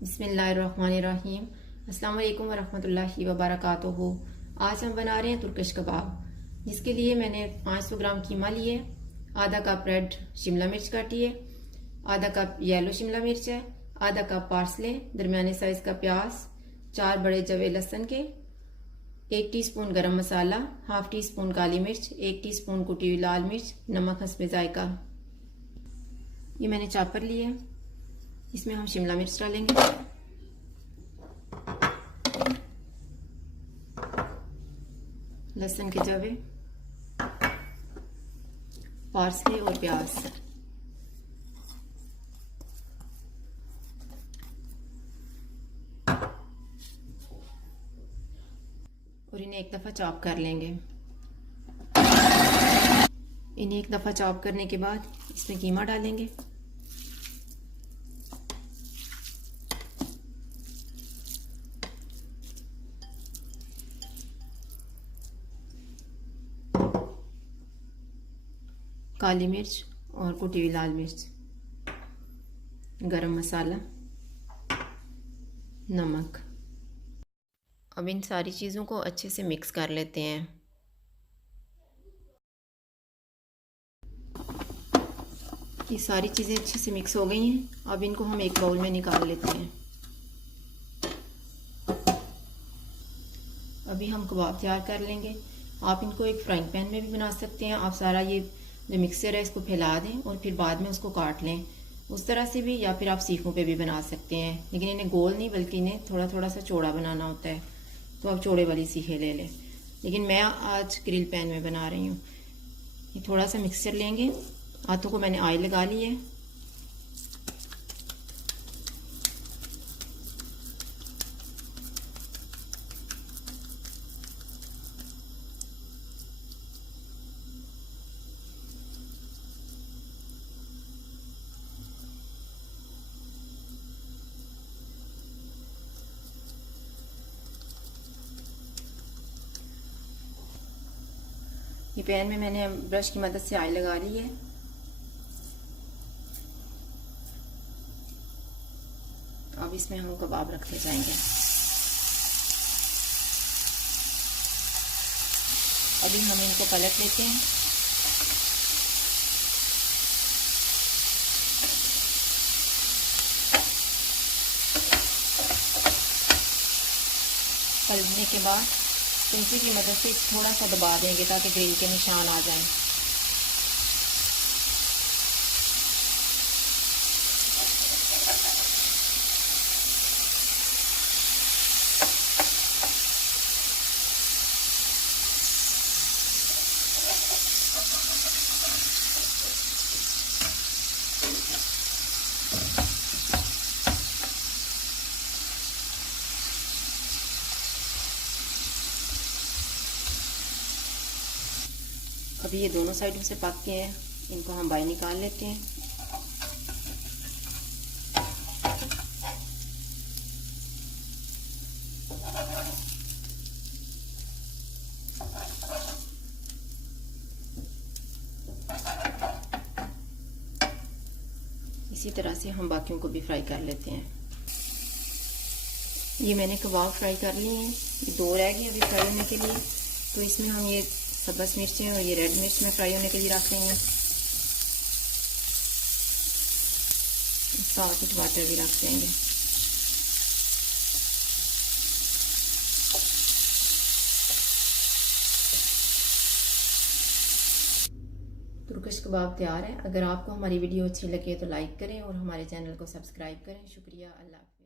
बिस्मिल्लाहिर्रहमानिर्रहीम। अस्सलाम वालेकुम वरहमतुल्लाहि वबरकातुहू। आज हम बना रहे हैं तुर्किश कबाब, जिसके लिए मैंने 500 ग्राम कीमा लिए, आधा कप रेड शिमला मिर्च काटी है, आधा कप येलो शिमला मिर्च है, आधा कप पार्सले, दरमियाने साइज का प्याज, 4 बड़े जवे लहसुन के, 1 टीस्पून गरम मसाला, हाफ टी स्पून काली मिर्च, 1 टीस्पून कुटी हुई लाल मिर्च, नमक हस्बे जायका। ये मैंने चॉपर लिया है, इसमें हम शिमला मिर्च डालेंगे, लहसुन के जवे, पार्सले और प्याज। और इन्हें एक दफ़ा चॉप कर लेंगे। इन्हें एक दफ़ा चॉप करने के बाद इसमें कीमा डालेंगे, काली मिर्च और कुटी हुई लाल मिर्च, गरम मसाला, नमक। अब इन सारी चीज़ों को अच्छे से मिक्स कर लेते हैं। ये सारी चीज़ें अच्छे से मिक्स हो गई हैं। अब इनको हम एक बाउल में निकाल लेते हैं। अभी हम कबाब तैयार कर लेंगे। आप इनको एक फ्राइंग पैन में भी बना सकते हैं। आप सारा ये जो मिक्सचर है इसको फैला दें और फिर बाद में उसको काट लें, उस तरह से भी, या फिर आप सीखों पे भी बना सकते हैं। लेकिन इन्हें गोल नहीं, बल्कि इन्हें थोड़ा थोड़ा सा चौड़ा बनाना होता है, तो आप चौड़े वाली सीखें ले लें। लेकिन मैं आज ग्रिल पैन में बना रही हूँ। ये थोड़ा सा मिक्सचर लेंगे, हाथों को मैंने ऑयल लगा ली है। ये पैन में मैंने ब्रश की मदद से ऑयल लगा ली है। अब इसमें हम कबाब रखते जाएंगे। अभी हम इनको पलट लेते हैं। पलटने के बाद चमचे की मदद से थोड़ा सा दबा देंगे ताकि ग्रिल के निशान आ जाएं। अभी ये दोनों साइडों से पक के हैं, इनको हम बाहर निकाल लेते हैं। इसी तरह से हम बाकियों को भी फ्राई कर लेते हैं। ये मैंने कबाब फ्राई कर लिए हैं, ये 2 रह गए अभी फ्राई होने के लिए। तो इसमें हम ये सब्ज़ मिर्चें और ये रेड मिर्च में फ्राई होने के लिए रख लेंगे। साथ ही टमाटर भी रख देंगे। तुर्किश कबाब तैयार है। अगर आपको हमारी वीडियो अच्छी लगे तो लाइक करें और हमारे चैनल को सब्सक्राइब करें। शुक्रिया। अल्लाह।